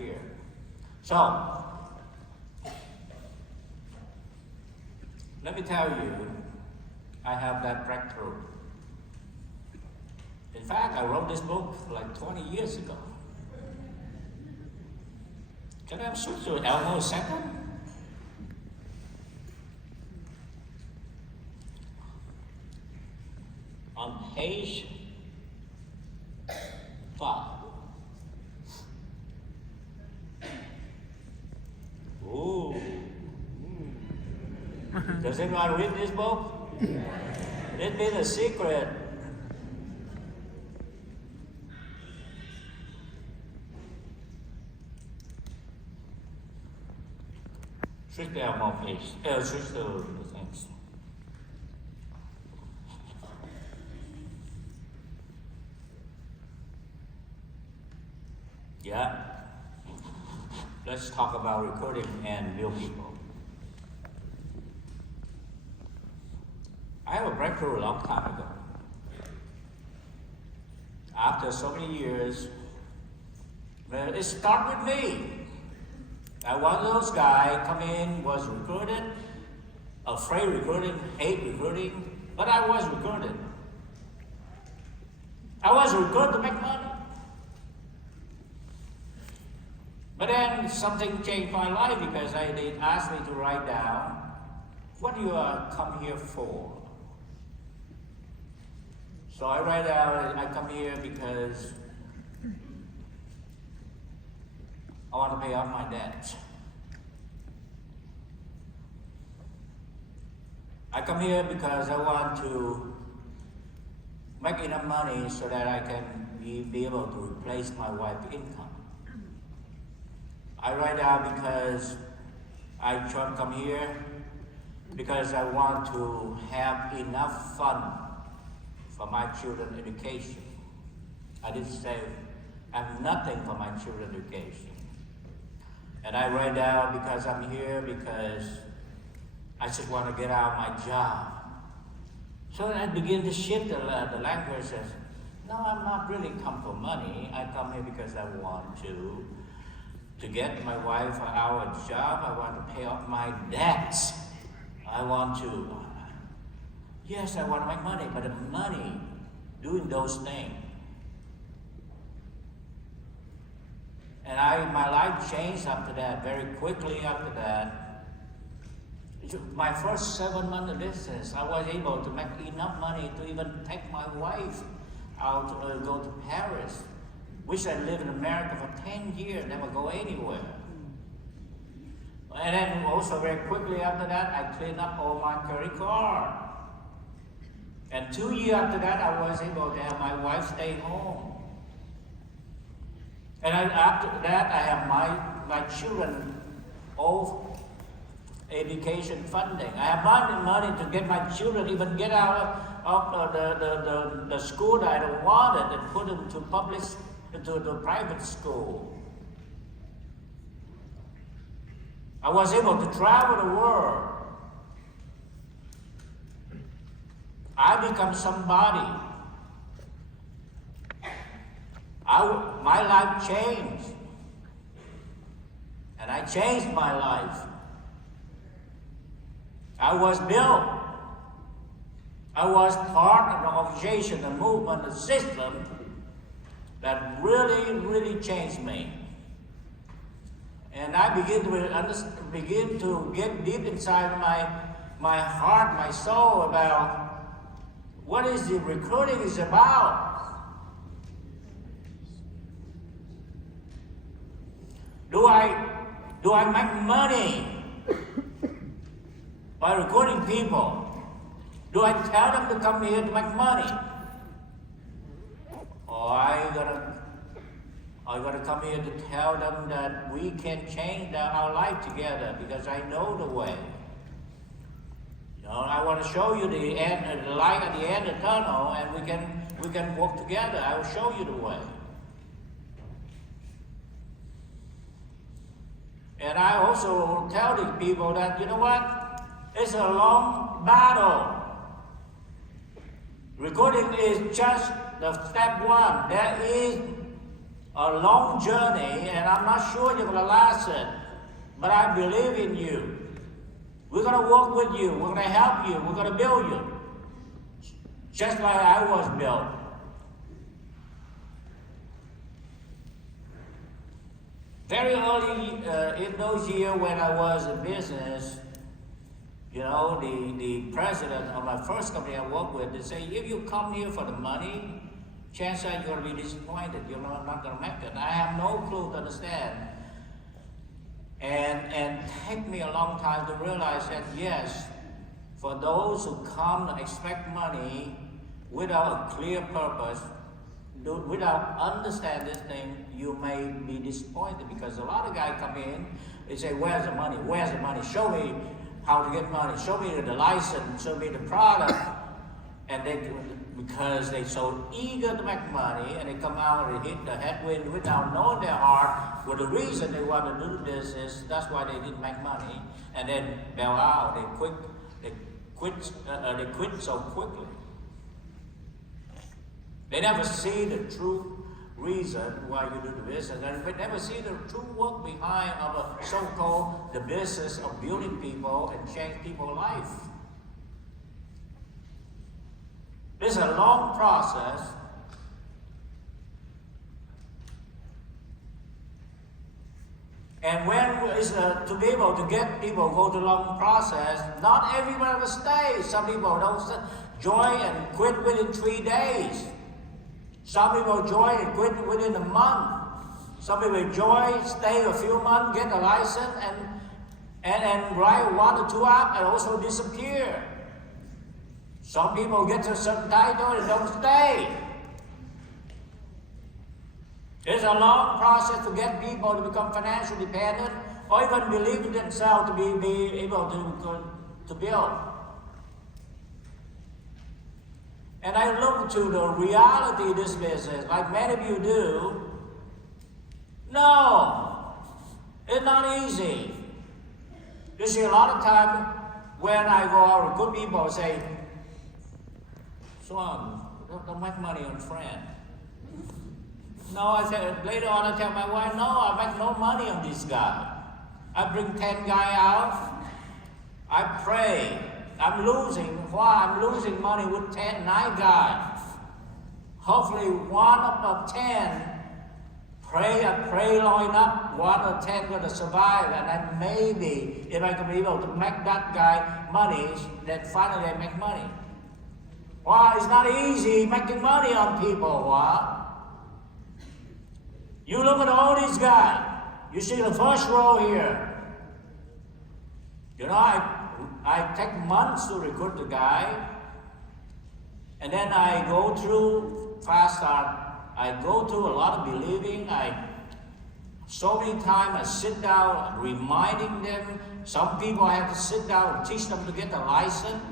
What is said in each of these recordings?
here. So, let me tell you, I have that breakthrough. In fact, I wrote this book like 20 years ago. Can I switch to Elmo a second? On page 5. Ooh. Does anyone read this book? It be the secret. Switch to Elmo, please. Switch to the things. Yeah. Let's talk about recruiting and real people. I have a breakthrough a long time ago. After so many years, it started with me. One of those guys come in, was recruited, afraid recruiting, hate recruiting, but I was recruited. I was recruited to make money. But then something changed my life because they asked me to write down, what do you come here for? So I write down, I come here because I want to pay off my debts. I come here because I want to make enough money so that I can be able to replace my wife's income. I write down because I try to come here because I want to have enough fund for my children's education. I didn't say I have nothing for my children's education. And I write down because I'm here because I just want to get out of my job. So I begin to shift the language. Says, no, I'm not really come for money. I come here because I want to get my wife out of job. I want to pay off my debts. I want to, yes, I want to make money, but the money doing those things. And my life changed after that, very quickly after that. My first 7 months of business, I was able to make enough money to even take my wife out to go to Paris. Wish I lived in America for 10 years, never go anywhere. And then also very quickly after that, I cleaned up all my credit card. And 2 years after that, I was able to have my wife stay home. And after that, I have my children all education funding. I have money to get my children even get out of the school that I don't want it and put them to the private school. I was able to travel the world. I become somebody. My life changed. And I changed my life. I was built. I was part of the organization, the movement, the system that really, really changed me. And I begin to get deep inside my heart, my soul about what is the recruiting is about. Do I make money by recruiting people? Do I tell them to come here to make money? Or I gotta come here to tell them that we can change our life together because I know the way. You know, I want to show you the light at the end of the tunnel, and we can walk together. I will show you the way. And I also tell these people that, you know what? It's a long battle. Recruiting is just the step one. There is a long journey, and I'm not sure you're going to last it, but I believe in you. We're going to work with you. We're going to help you. We're going to build you. Just like I was built. Very early in those years when I was in business, you know, the president of my first company I worked with, they say, if you come here for the money, chances are you're going to be disappointed. You're not going to make it. I have no clue to understand. And take me a long time to realize that, yes, for those who come to expect money without a clear purpose, without understanding this thing, you may be disappointed, because a lot of guys come in, they say, where's the money? Where's the money? Show me how to get money. Show me the license. Show me the product. And because they're so eager to make money, and they come out and hit the headwind without knowing their heart, well, the reason they want to do this is that's why they didn't make money, and then bail out. They quit so quickly. They never see the true reason why you do the business, and they never see the true work behind of a so-called the business of building people and change people's life. It's a long process. And when it's to be able to get people to go through a long process, not everyone will stay. Some people don't join and quit within 3 days. Some people join and quit within a month. Some people join, stay a few months, get a license, and write 1 or 2 apps and also disappear. Some people get to a certain title and don't stay. It's a long process to get people to become financially dependent, or even believe in themselves to be able to build. And I look to the reality of this business, like many of you do. No, it's not easy. You see, a lot of time when I go out with good people, say, Xuan, don't make money on friend. No, I said, later on I tell my wife, no, I make no money on this guy. I bring 10 guys out, I pray. I'm losing. Why? I'm losing money with 9 guys. Hopefully 1 of 10 I pray long enough, 1 or 10 going to survive, and then maybe if I can be able to make that guy money, then finally I make money. Why? It's not easy making money on people. Why? You look at all these guys. You see the first row here. You know, I take months to recruit the guy, and then I go through fast start. I go through a lot of believing. So many times I sit down reminding them. Some people I have to sit down and teach them to get the license.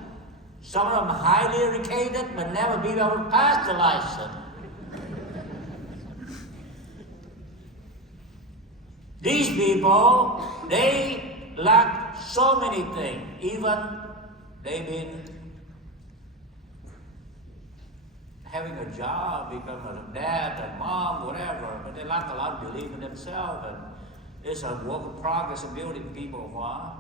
Some of them highly educated but never be able to pass the license. These people, they lack so many things. Even they've been having a job, become a dad, a mom, whatever, but they lack a lot of belief in themselves. And it's a work in progress of building people. Why?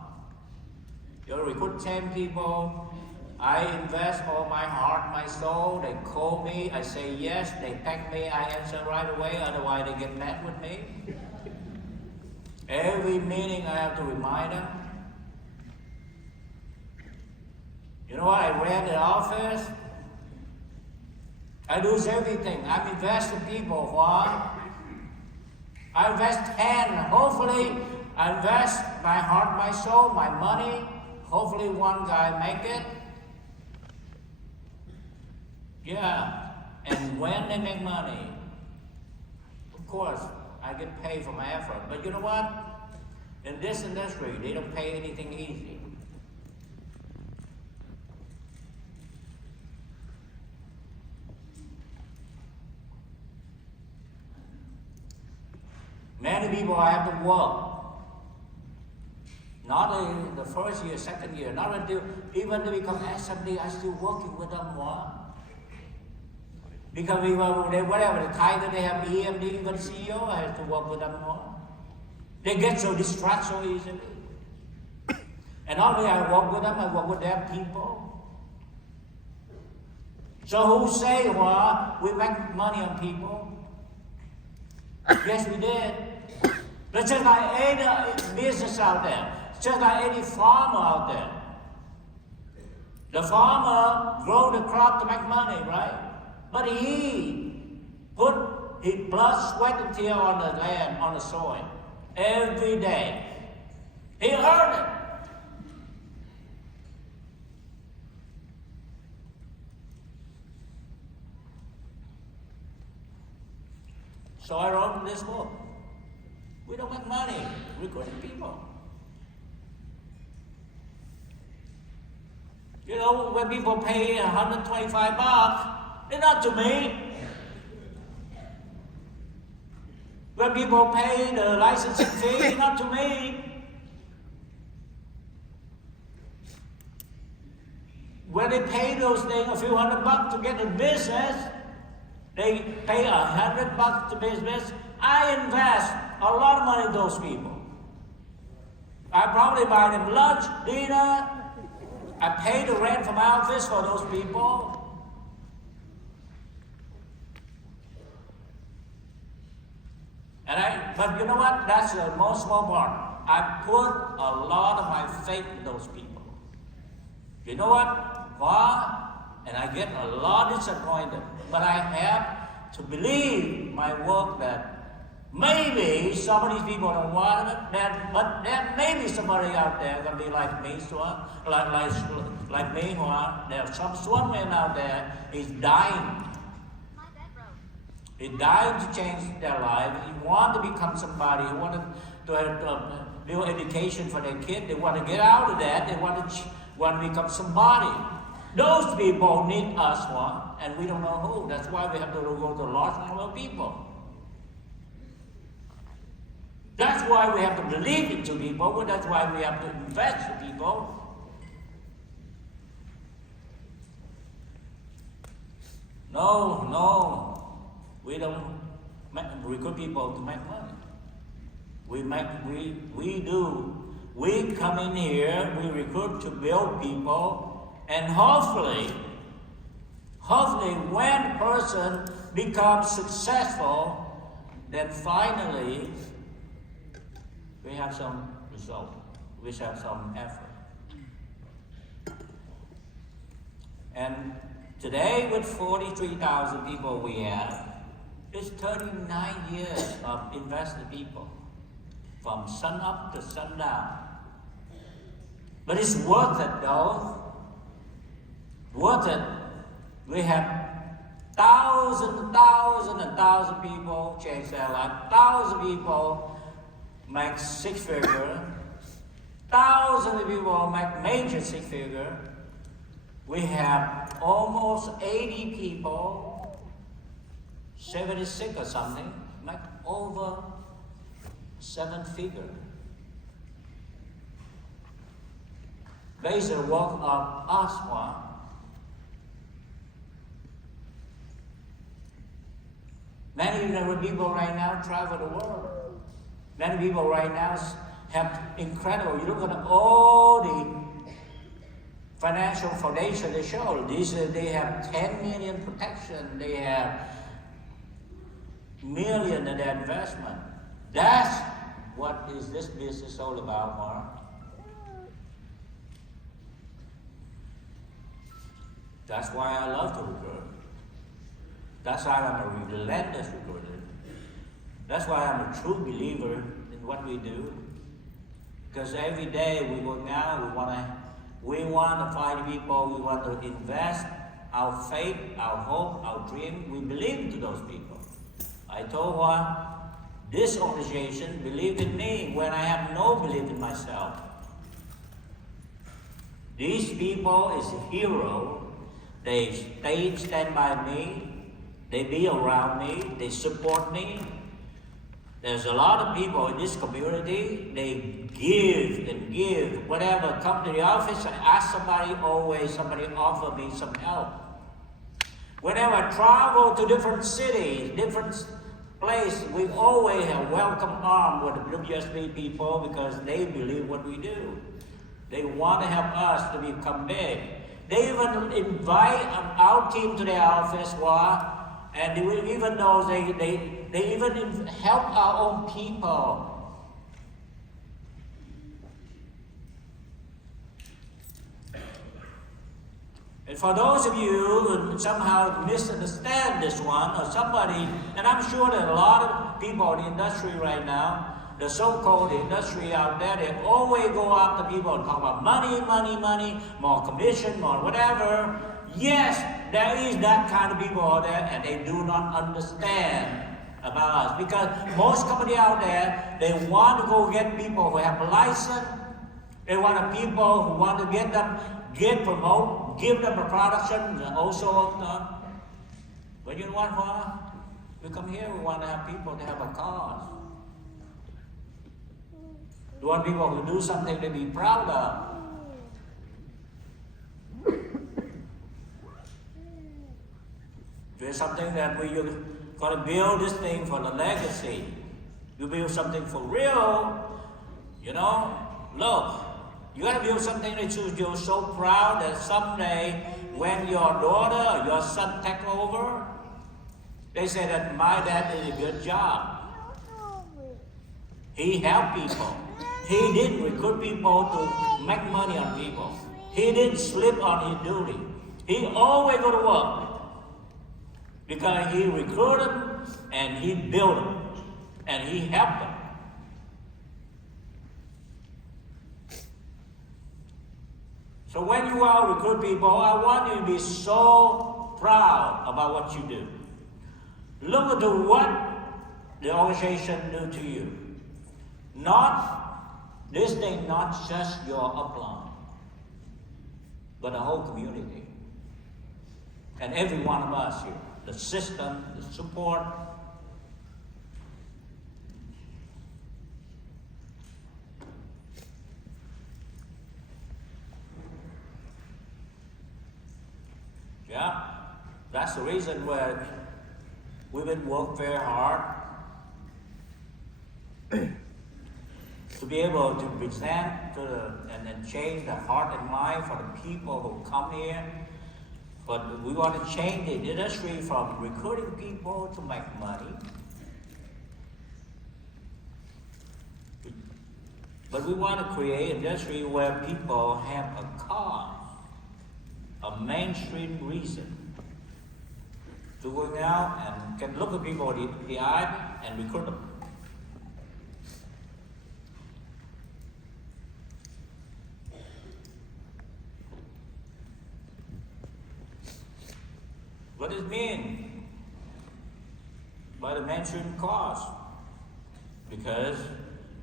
You recruit 10 people. I invest all my heart, my soul. They call me, I say yes. They text me, I answer right away. Otherwise, they get mad with me. Every meeting I have to remind them. You know what? I ran the office. I lose everything. I'm investing people. Why? I invest 10. Hopefully, I invest my heart, my soul, my money. Hopefully, 1 guy make it. Yeah. And when they make money, of course, I get paid for my effort. But you know what? In this industry, they don't pay anything easy. Many people I have to work. Not in the first year, second year, not until even to become SMD, I'm still working with them more. Because whatever the title they have, EMD, even CEO, I have to work with them more. They get so distracted so easily. And not only I work with them, I work with their people. So who say, well, we make money on people? Yes, we did. But just like any business out there, just like any farmer out there. The farmer grow the crop to make money, right? But he put his blood, sweat, and tear on the land, on the soil, every day. He earned it. So I wrote this book. We don't make money recruiting people. You know, when people pay $125, they're not to me. When people pay the licensing fee, not to me. When they pay those things, a few $100 to get in business, they pay $100 to business. I invest a lot of money in those people. I probably buy them lunch, dinner. I pay the rent for my office for those people. But you know what? That's the most small part. I put a lot of my faith in those people. You know what? Why? And I get a lot disappointed. But I have to believe my work that maybe some of these people don't want it, but there may be somebody out there gonna be like me, Xuan, like me, Xuan. There's some Xuan man out there is dying. He's dying to change their life. He want to become somebody. He wanted to have build education for their kid. They want to get out of that. They want to become somebody. Those people need us, and we don't know who. That's why we have to go to a large number of people. That's why we have to believe into people. That's why we have to invest in people. No. We don't recruit people to make money. We come in here, we recruit to build people, and hopefully when a person becomes successful, then finally we have some result. We have some effort. And today with 43,000 people we have, it's 39 years of invested people, from sun up to sundown. But it's worth it though. Worth it. We have thousands people change their life. 1,000 people make six-figure. Thousands of people make major six-figure. We have almost 80 people, 76 or something, make over 7-figure. Based on the work of us, many people right now travel the world. Many people right now have incredible, you look at all the financial foundation they show. They have 10 million protection, they have million in their investment. That's what is this business all about, Mark. That's why I love to recruit. That's why I'm a relentless recruiter. That's why I'm a true believer in what we do. Because every day we go down, we want to find people, we want to invest our faith, our hope, our dream. We believe to those people. I told Xuan, this organization believed in me when I have no belief in myself. These people is a hero. They stand by me. They be around me. They support me. There's a lot of people in this community. They give and give. Whenever I come to the office, I ask somebody, always somebody offer me some help. Whenever I travel to different cities, different places, we always have welcome arm with the WSB people because they believe what we do. They want to help us to become big. They even invite our team to their office, and even though they even help our own people. And for those of you who somehow misunderstand this one, or somebody, and I'm sure that a lot of people in the industry right now, the so-called industry out there, they always go after people and talk about money, money, money, more commission, more whatever. Yes, there is that kind of people out there, and they do not understand about us. Because most companies out there, they want to go get people who have a license. They want people who want to promote, give them a production, and also, but you know what, we come here, we want to have people to have a cause. We want people who do something to be proud of. There's something that we're going to build this thing for the legacy. You build something for real, look. You got to build something that you're so proud that someday when your daughter or your son take over, they say that my dad did a good job. He helped people. He didn't recruit people to make money on people. He didn't slip on his duty. He always go to work because he recruited them and he built them and he helped them. So when you all recruit people, I want you to be so proud about what you do. Look at what the organization do to you. This thing, not just your upline, but the whole community. And every one of us here, the system, the support. Yeah, that's the reason where we've been working very hard to be able to present and change the heart and mind for the people who come here. But we want to change the industry from recruiting people to make money. But we want to create an industry where people have a cause, a mainstream reason to go out and can look at people in the eye and recruit them. What does it mean by the mainstream cause? Because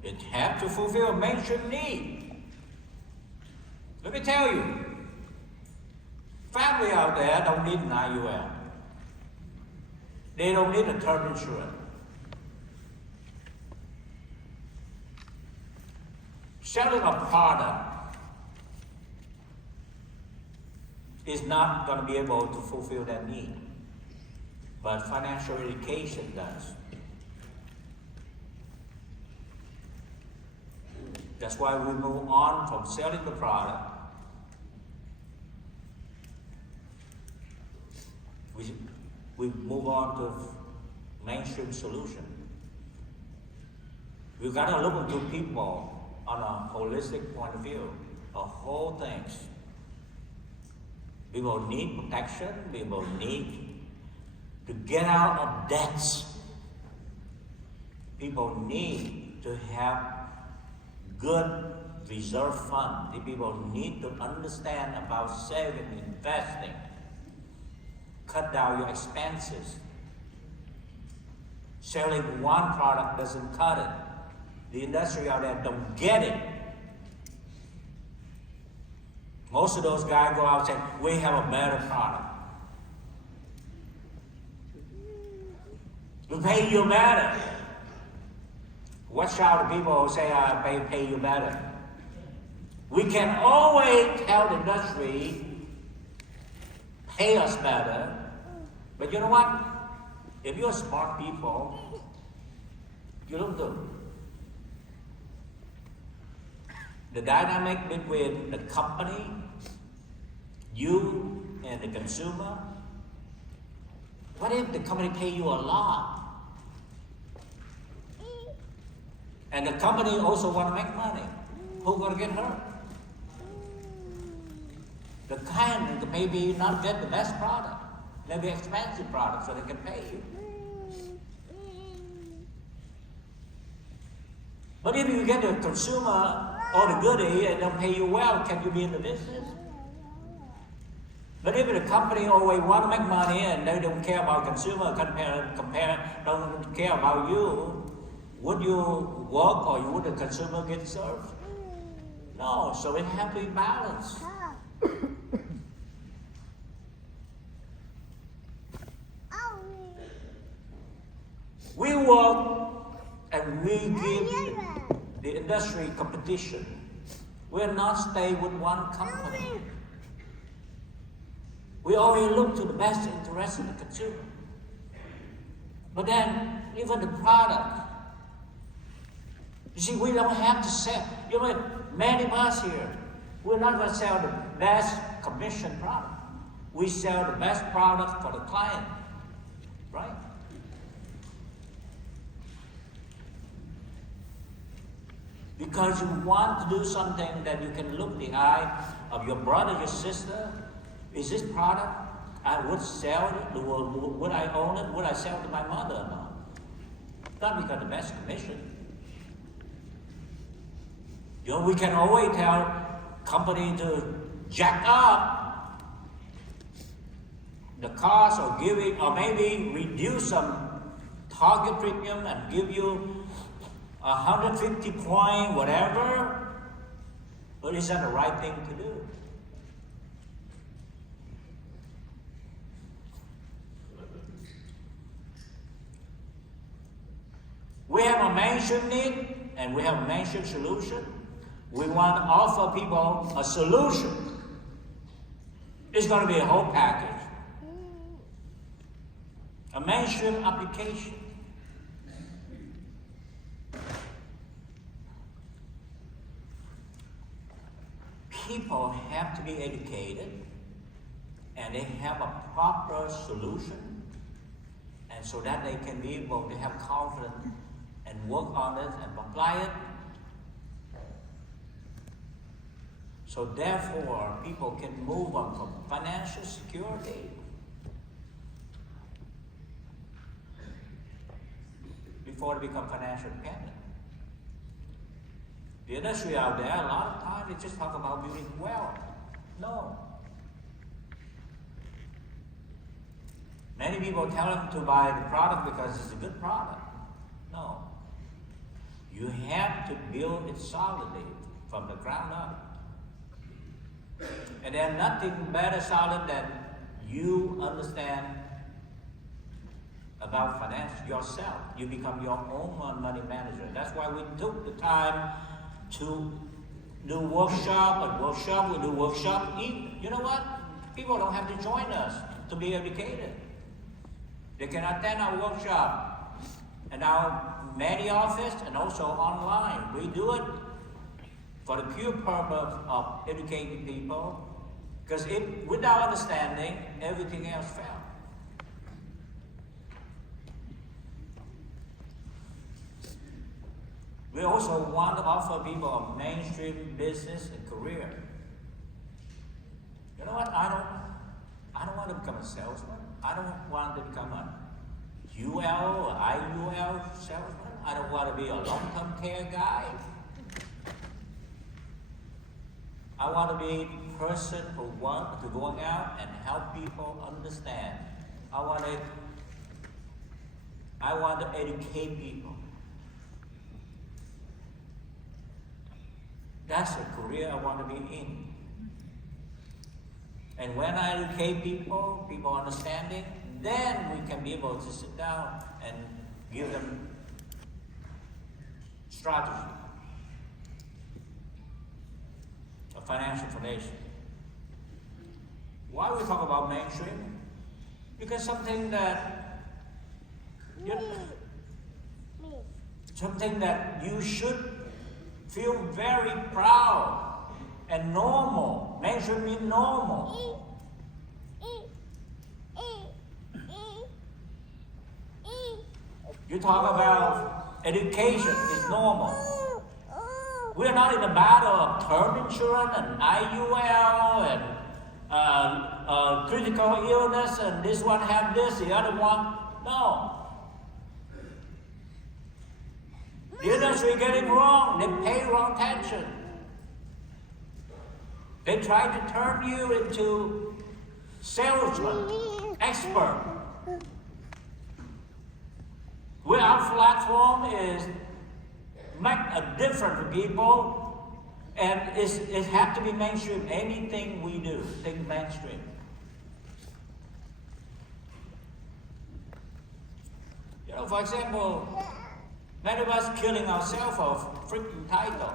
it has to fulfill a mainstream need. Let me tell you, family out there don't need an IUL. They don't need a term insurance. Selling a product is not going to be able to fulfill that need, but financial education does. That's why we move on from selling the product. We move on to mainstream solution. We've got to look into people on a holistic point of view, the whole things. People need protection, people need to get out of debts. People need to have good reserve fund. The people need to understand about saving, investing. Cut down your expenses. Selling one product doesn't cut it. The industry out there don't get it. Most of those guys go out and say, we have a better product. We pay you better. Watch out the people who say, I pay you better. We can always tell the industry, pay us better, But you know what? If you're smart people, you look good. The dynamic between the company, you, and the consumer. What if the company pay you a lot? And the company also want to make money. Who's going to get hurt? The client maybe not get the best product, maybe expensive product, so they can pay you. But if you get the consumer or the goodie and don't pay you well, can you be in the business? But if the company always want to make money and they don't care about consumer, don't care about you, would you work or would the consumer get served? No, so it has to be balanced. We work and we give the industry competition. We'll not stay with one company. We always look to the best interest of the consumer. But then, even the product, you see, we don't have to sell. You know, many of us here, we're not going to sell the best commission product. We sell the best product for the client, right? Because you want to do something that you can look the eye of your brother, your sister. Is this product I would sell it? Would I own it? Would I sell it to my mother or not? Not because the best commission. You know, we can always tell company to jack up the cost or give it, or maybe reduce some target premium and give you 150 point, whatever. But is that the right thing to do? We have a mainstream need and we have a mainstream solution. We want to offer people a solution. It's going to be a whole package. A mainstream application. People have to be educated and they have a proper solution, and so that they can be able to have confidence and work on it and apply it. So therefore, people can move on from financial security before they become financial dependent. The industry out there, a lot of times they just talk about building wealth. No. Many people tell them to buy the product because it's a good product. No. You have to build it solidly from the ground up. And there's nothing better solid than you understand about finance yourself. You become your own money manager. That's why we took the time to do workshop. We do workshop. You know what? People don't have to join us to be educated. They can attend our workshop in our many office and also online. We do it for the pure purpose of educating people, because without understanding, everything else fails. We also want to offer people a mainstream business and career. You know what? I don't want to become a salesman. I don't want to become a UL or IUL salesman. I don't want to be a long-term care guy. I want to be a person who wants to go out and help people understand. I want to educate people. That's a career I want to be in. And when I educate people understanding, then we can be able to sit down and give them strategy, a financial foundation. Why we talk about mainstream? Because something that you should feel very proud and normal. Mainstream means normal. You talk about education is normal. We are not in the battle of term insurance and IUL and critical illness and this one have this, the other one. No. The industry get it wrong. They pay wrong attention. They try to turn you into salesman, expert. Where our platform is make a difference for people, and it has to be mainstream. Anything we do, think mainstream. You know, for example, many of us killing ourselves for freaking title.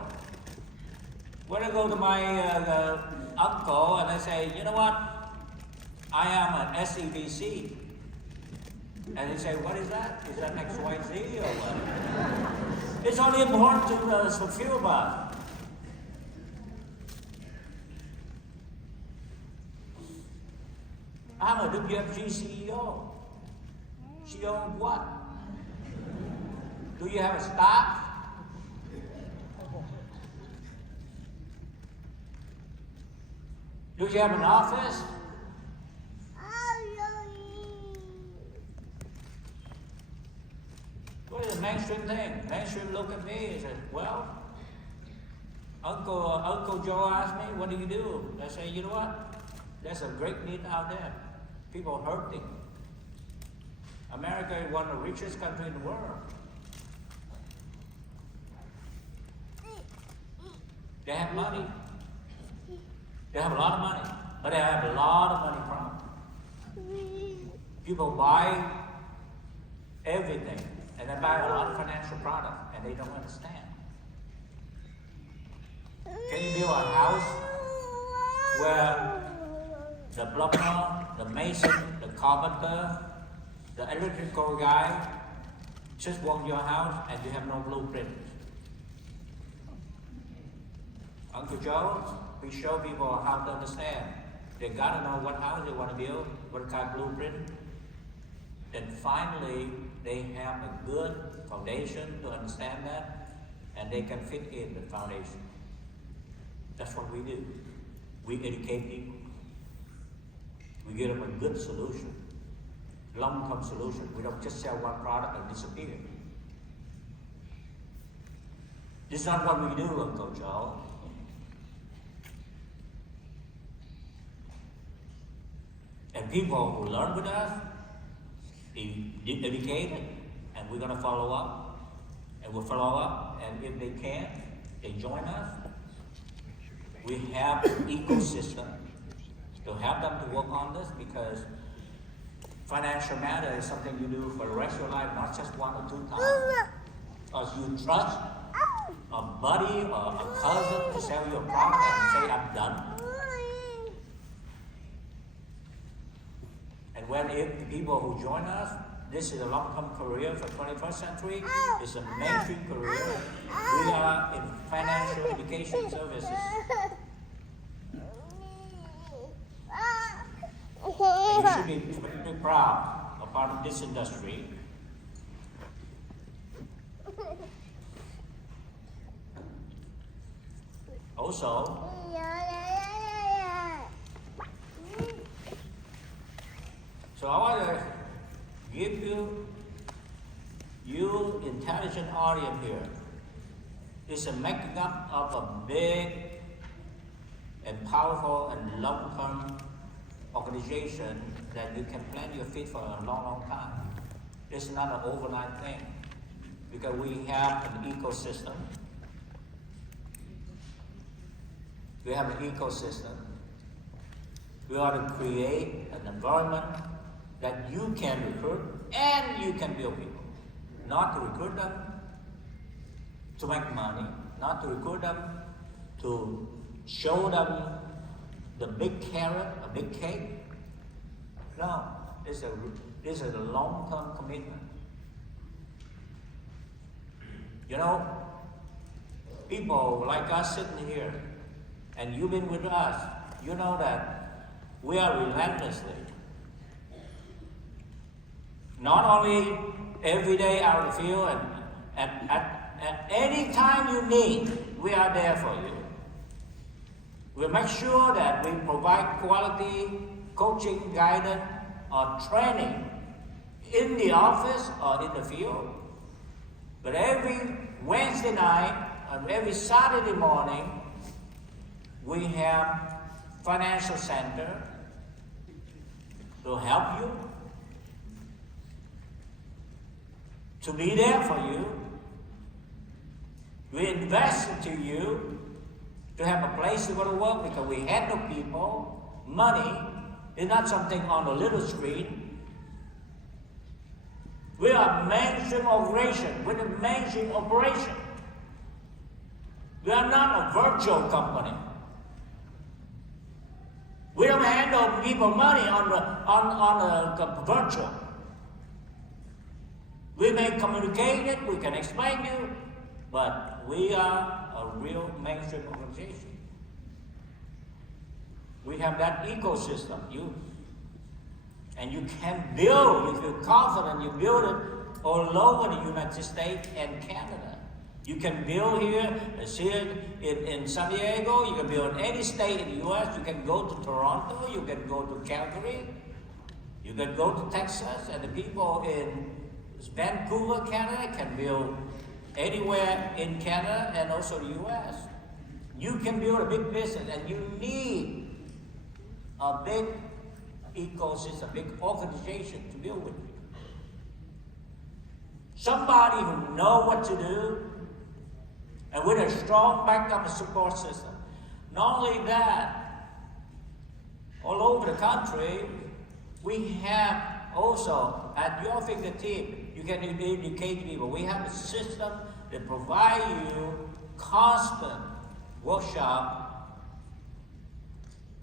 When I go to my uncle and I say, you know what, I am an SEBC. And he say, what is that? Is that XYZ or what? It's only important to fulfill about. I'm a WFG CEO. CEO of what? Do you have a staff? Do you have an office? What is the mainstream thing? Mainstream look at me and says, well, Uncle Joe asked me, what do you do? I say, you know what? There's a great need out there. People hurting. America is one of the richest countries in the world. They have money. They have a lot of money. But they have a lot of money from. People buy everything. And they buy a lot of financial products. And they don't understand. Can you build a house where the plumber, the mason, the carpenter, the electrical guy just walk your house and you have no blueprint? Uncle Joe, we show people how to understand. They gotta know what house they want to build, what kind of blueprint. Then finally, they have a good foundation to understand that, and they can fit in the foundation. That's what we do. We educate people. We give them a good solution, long-term solution. We don't just sell one product and disappear. This is not what we do, Uncle Joe. And people who learn with us, they educated, and we're going to follow up. And we'll follow up, and if they can, they join us. We have an ecosystem to help them to work on this, because financial matter is something you do for the rest of your life, not just 1 or 2 times. Because you trust a buddy or a cousin to sell you a product and say, I'm done. And when if the people who join us, this is a long-term career for 21st century, it's a mainstream career. We are in financial education services. And you should be very proud of part of this industry. Also, so I want to give you intelligent audience here. It's a making up of a big and powerful and long-term organization that you can plant your feet for a long, long time. It's not an overnight thing, because we have an ecosystem. We have an ecosystem. We ought to create an environment that you can recruit and you can build people. Not to recruit them to make money, not to recruit them to show them the big carrot, a big cake. No, This is a long-term commitment. You know, people like us sitting here, and you've been with us, you know that we are relentlessly. Not only every day out in the field, and at any time you need, we are there for you. We'll make sure that we provide quality coaching, guidance, or training in the office or in the field. But every Wednesday night and every Saturday morning, we have financial center to help you, to be there for you. We invest into you to have a place to go to work because we handle people. Money is not something on a little screen. We are a mainstream operation. We're a mainstream operation. We are not a virtual company. We don't handle people money on the virtual. We may communicate it, we can explain to you, but we are a real mainstream organization. We have that ecosystem. And you can build, if you're confident, you build it all over the United States and Canada. You can build here in San Diego, you can build in any state in the US, you can go to Toronto, you can go to Calgary, you can go to Texas, and the people in Vancouver, Canada can build anywhere in Canada and also the US. You can build a big business, and you need a big ecosystem, a big organization to build with you. Somebody who knows what to do, and with a strong backup and support system. Not only that, all over the country, we have also, at your fingertip, you can educate people. We have a system that provides you constant workshop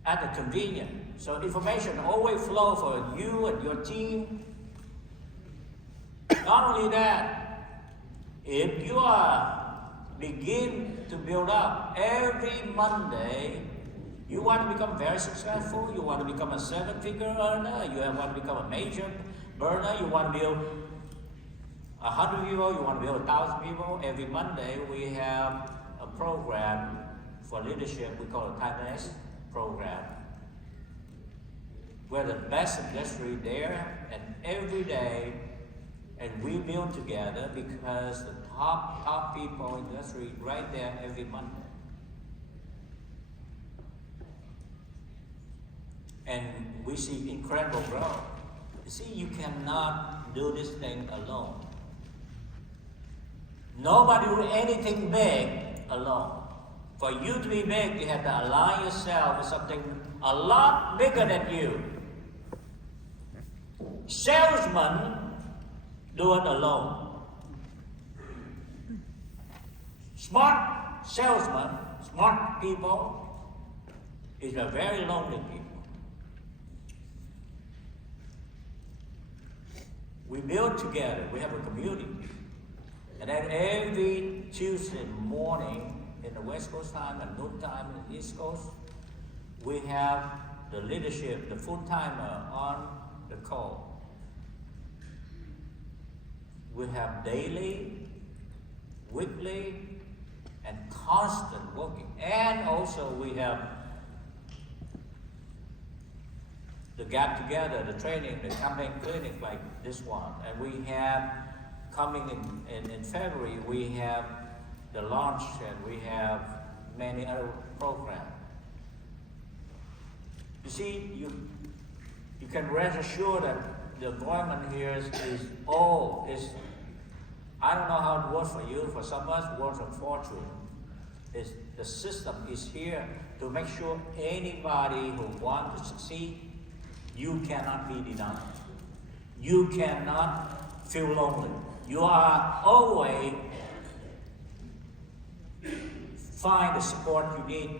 at the convenience. So information always flow for you and your team. Not only that, if you begin to build up every Monday, you want to become very successful, you want to become a 7-figure earner, you want to become a major burner, you want to build 100 people, you want to build 1,000 people. Every Monday we have a program for leadership, we call it Timeless Program. We're the best industry there, and every day, and we build together because the top people in the industry right there every Monday. And we see incredible growth. You see, you cannot do this thing alone. Nobody do anything big alone. For you to be big, you have to align yourself with something a lot bigger than you. Salesmen do it alone. Smart salesmen, smart people, is a very lonely people. We build together, we have a community. And then every Tuesday morning in the West Coast time and noon time in the East Coast, we have the leadership, the full-timer on the call. We have daily, weekly, and constant working. And also we have the Gap Together, the training, the campaign clinic like this one. And we have, coming in February, we have the launch, and we have many other programs. You see, you can rest assured that the government here is I don't know how it works for you, for some of us it works a fortune. The system is here to make sure anybody who wants to succeed, you cannot be denied. You cannot feel lonely. You are always find the support you need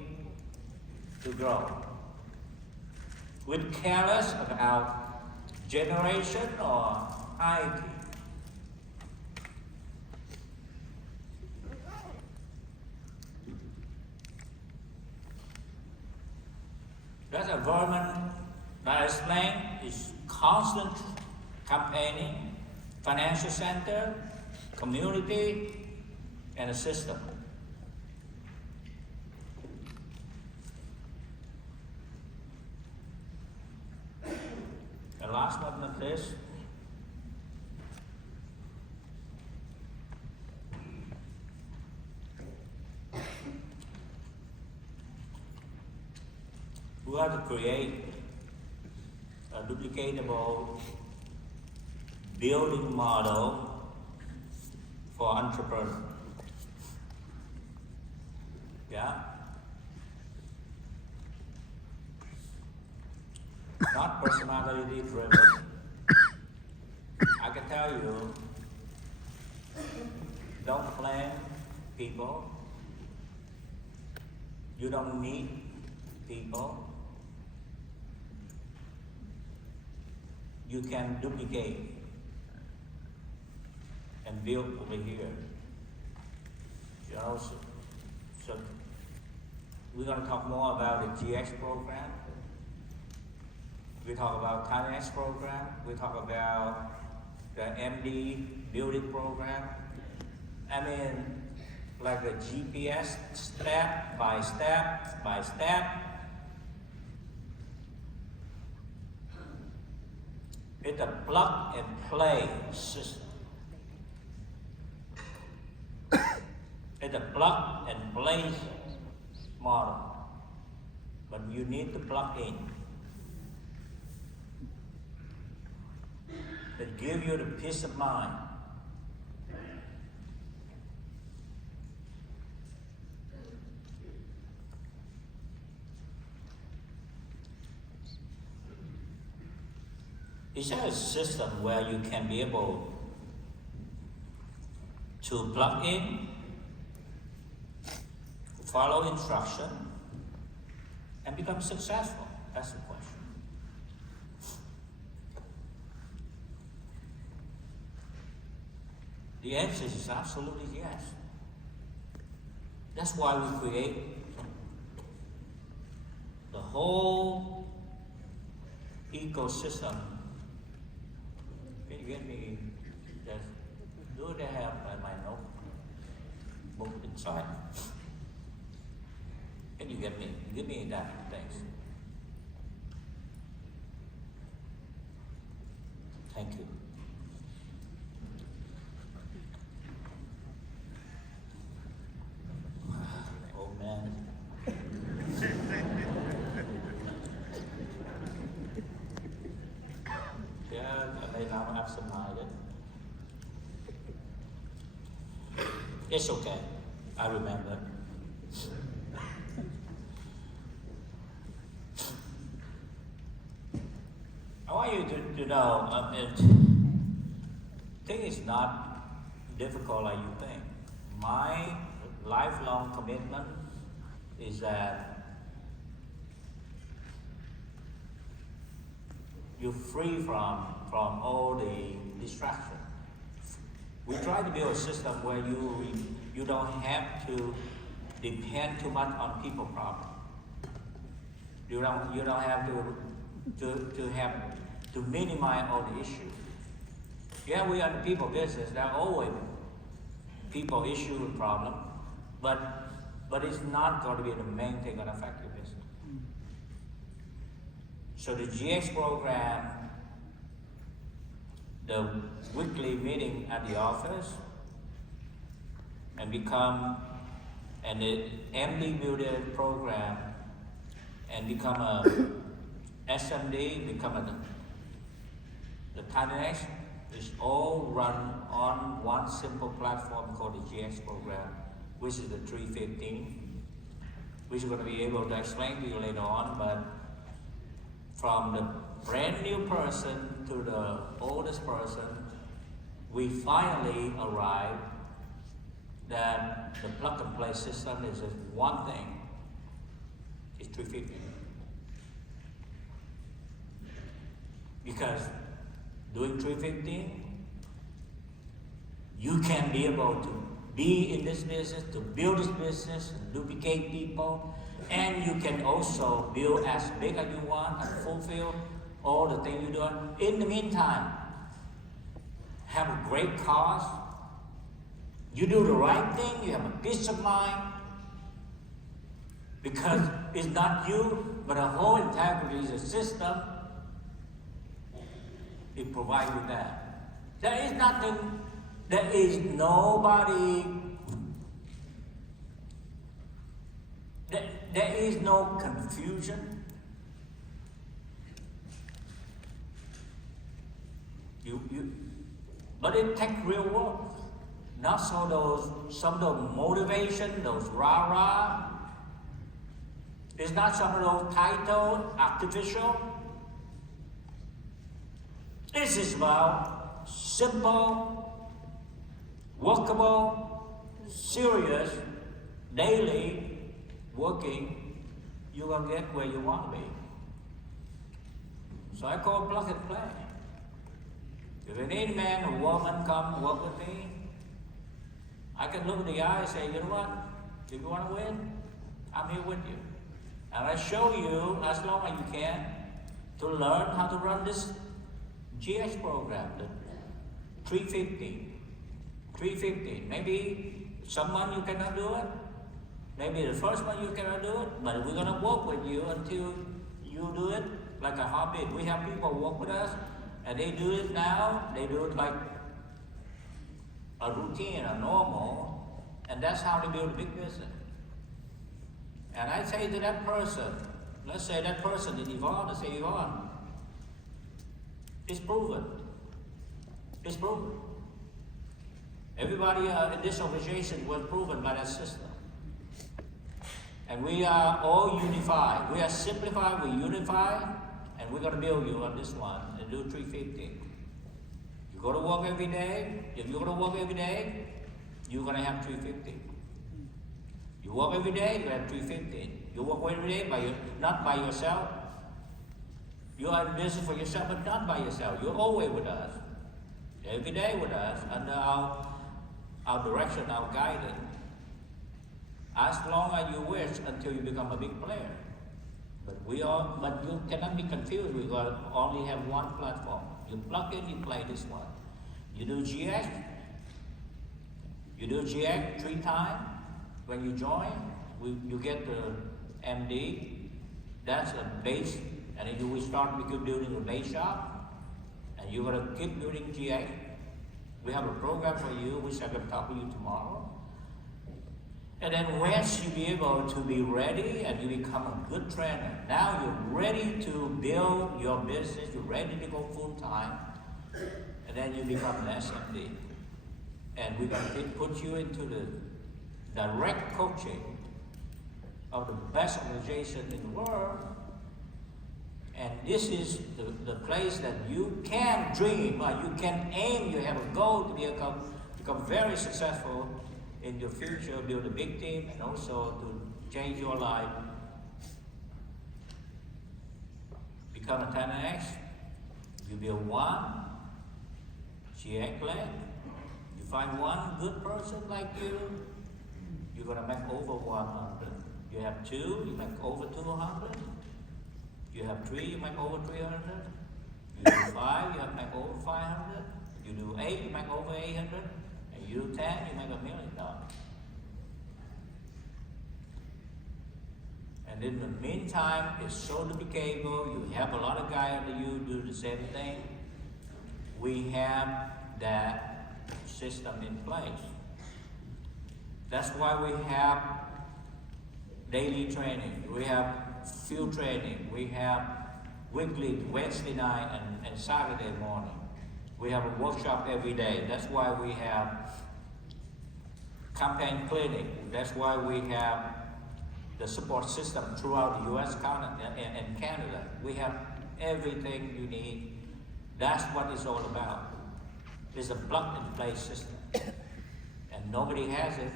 to grow. We're careless about generation or IT? That's a government that I explained is constant campaigning, financial center, community, and a system. And last but not least, we have to create a duplicatable building model for entrepreneurs. Yeah? Not personality driven. I can tell you, don't blame people. You don't need people. You can duplicate and build over here. You know, so we're going to talk more about the GX program. We talk about TinyX program. We talk about the MD building program. I mean, like a GPS step by step by step. It's a plug and play system. It's a plug and play model. But you need to plug in. That give you the peace of mind. Is there a system where you can be able to plug in, follow instruction, and become successful? That's the question. The answer is absolutely yes. That's why we create the whole ecosystem. Can you get me that? Do they have my notebook inside? Can you get me? Give me that, thanks. Thank you. Oh man. Yeah, I may now absent-minded. It's okay. I remember. I want you to know, thing is not difficult like you think. My lifelong commitment is that you're free from all the distraction. We try to build a system where you don't have to depend too much on people problem. You don't have to minimize all the issues. Yeah, we are the people business. There are always people issue and problem, but it's not going to be the main thing that affect your business. So the GX program, the weekly meeting at the office, and become and the MD builder program, and become a SMD, become the TinyX, is all run on one simple platform called the GX program, which is the 315, which we're going to be able to explain to you later on. But from the brand new person to the oldest person, we finally arrived that the plug and play system is just one thing. It's 350. Because doing 315, you can be able to be in this business, to build this business, and duplicate people, and you can also build as big as you want and fulfill all the things you're doing. In the meantime, have a great cause. You do the right thing, you have a peace of mind, because it's not you, but the whole integrity is a system. It provides you that. There is nothing, there is nobody, there is no confusion. But it takes real work. Not so some of those motivation, those rah-rah. It's not some of those titles, artificial. This is about simple, workable, serious, daily working. You're going to get where you want to be. So I call it plug and play. If any man or woman come work with me, I can look in the eye and say, you know what? If you want to win, I'm here with you. And I show you, as long as you can, to learn how to run this GX program, the 350. Maybe someone you cannot do it. Maybe the first one you cannot do it. But we're going to work with you until you do it like a hobby. We have people work with us, and they do it now. They do it like a routine, a normal, and that's how they build a big business. And I say to that person, let's say that person is Yvonne, I say, Yvonne, it's proven. It's proven. Everybody in this organization was proven by that system. And we are all unified. We are simplified, we unify, and we're going to build you on this one and do 350. You go to work every day. If you're going to work every day, you're going to have 350. You work every day, you have 350. You work every day, not by yourself. You are in business for yourself, but not by yourself. You're always with us. Every day with us, under our direction, our guidance. As long as you wish until you become a big player. But you cannot be confused. We only have one platform. You plug in, you play this one. You do GX. You do GX 3 times. When you join, you get the MD. That's a base. And then we start building a base shop. And you're going to keep building GX. We have a program for you, which I'm going to talk to you tomorrow. And then once you be able to be ready and you become a good trainer, now you're ready to build your business, you're ready to go full time, and then you become an SMD. And we're going to put you into the direct coaching of the best organization in the world. And this is the place that you can dream, you can aim, you have a goal to become very successful in your future, build a big team, and also to change your life. Become a 10X, you build one, GX plan. You find one good person like you, you're going to make over 100. You have 2, you make over 200. You have 3, you make over 300. You do 5, you make over 500. You do 8, you make over 800. And you do 10, you make $1 million. And in the meantime, it's so duplicable. You have a lot of guys under you do the same thing. We have that system in place. That's why we have daily training. We have field training. We have weekly, Wednesday night and Saturday morning. We have a workshop every day. That's why we have campaign clinic. That's why we have the support system throughout the U.S. and Canada. We have everything you need. That's what it's all about. It's a plug-and-play system. And nobody has it.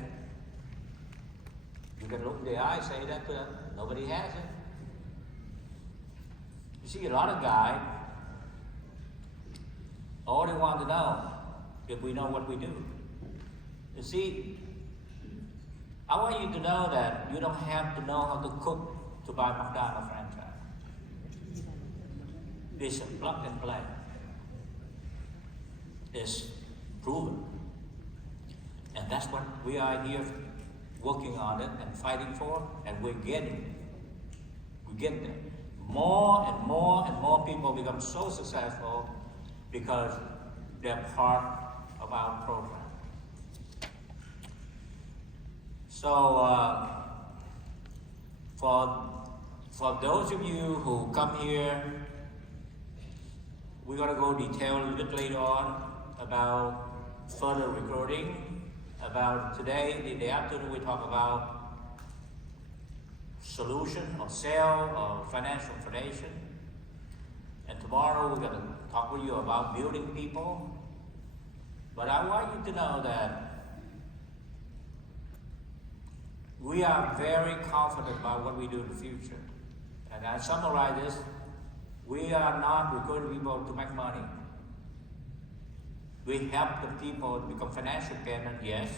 You can look in the eye and say that to them. Nobody has it. You see a lot of guys, All they want to know if we know what we do. You see, I want you to know that you don't have to know how to cook to buy McDonald's franchise. It's a plug and play. It's proven. And that's what we are here working on it and fighting for, and we're getting it. We get there. More and more and more people become so successful because they're part of our program. So, for those of you who come here, we're going to go detail a little bit later on about further recruiting. About today, in the afternoon, we talk about solution or sale or financial foundation. And tomorrow, we're going to talk with you about building people. But I want you to know that we are very confident about what we do in the future. And I summarize this, we are not recruiting people to make money. We help the people become financially independent, yes.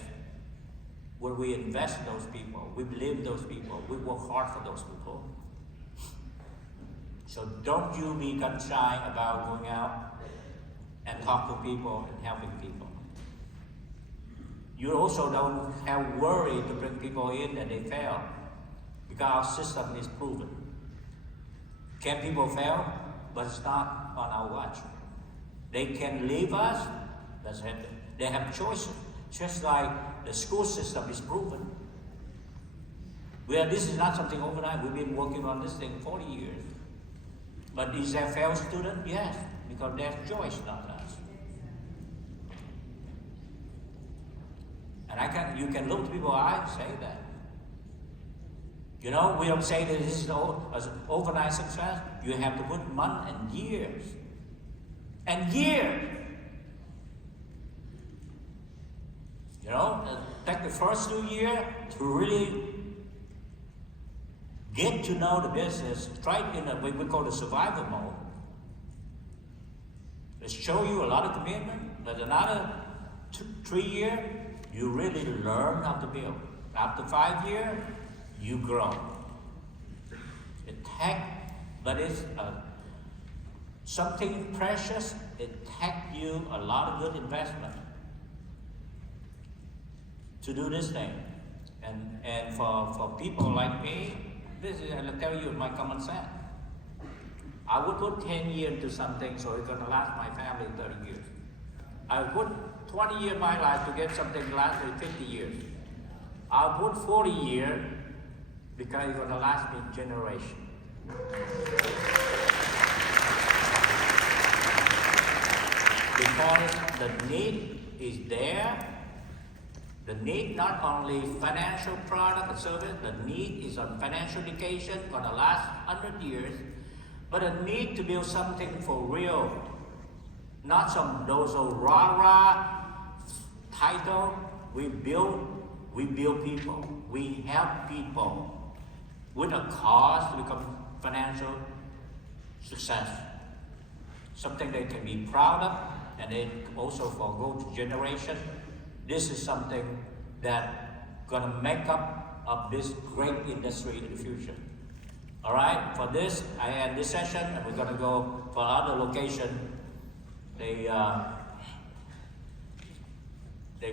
When we invest in those people, we believe in those people, we work hard for those people. So don't you be gun shy about going out and talk to people and helping people. You also don't have worry to bring people in and they fail, because our system is proven. Can people fail? But it's not on our watch. They can leave us, that's it. They have choices, just like the school system is proven. Well, this is not something overnight. We've been working on this thing 40 years. But is there failed student? Yes, because there's choice, not us. And you can look to people in the eye and say that. You know, we don't say that this is an overnight success. You have to put months and years. And years. You know, take the first 2 years to really get to know the business, try in what we call the survival mode. Let's show you a lot of commitment. But another 3 years, you really learn how to build. After 5 years, you grow. It takes, but it's something precious. It takes you a lot of good investment to do this thing. And for people like me, this is, I'll tell you my common sense. I would put 10 years into something so it's gonna last my family 30 years. I would put 20 years of my life to get something to last me 50 years. I'll put 40 years because it's gonna last me generation. Because the need is there. The need not only financial product and service, the need is on financial education, gonna last 100 years, but a need to build something for real. Not some those old rah-rah title. We build people. We help people with a cause to become financial success. Something they can be proud of, and then also forgo to generation. This is something that gonna make up of this great industry in the future. All right, for this, I end this session, and we're gonna go for other location. They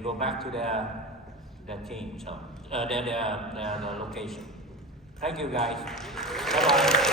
go back to their team, so their location. Thank you, guys. Bye bye.